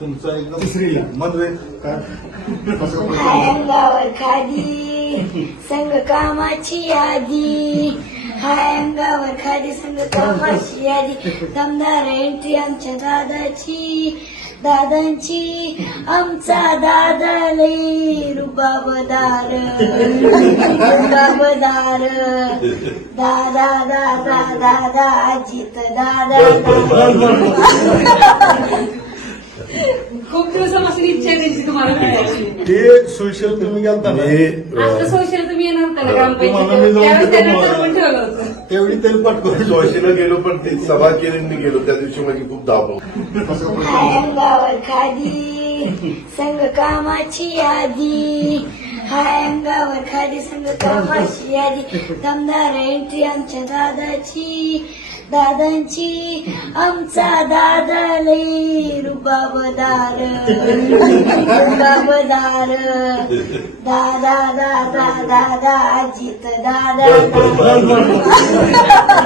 तुमचा एकदम तिसरीला. मतभेद काय हाय अंगावर खादी संग कामाची यादी. हाय अंगावर खादी संग कामाची यादी. दमदार एंट्री आमच्या दादाची दादांची. आमचा दादा लई रुबाबदार. रुबाबदार. दादा दादा दादा अजित दादा. दिवसापासून इच्छा आहे त्यांची तुम्हाला भेटायची ते सोशल तुम्ही गेलता ना? आता सोशल तुम्ही येणार होता ना तुम्हाला मी ग्रामपंचायतीत जाऊन त्यावेळेस त्यांना तिथं ठरवून ठेवलं होतं. तेवढी तरी पटकन. जोशीला गेलो पण ते सभा केलेली गेलो. त्या दिवशी माझी खूप खादी संग कामाची यादी. हाय अंगावर खादी संग कामाची यादी दमदार एंट्री आमच्या दादाची दादांची. आमचा दादा लई रुबाबदार. रुबाबदार. दादा दादा दादा अजित दादा.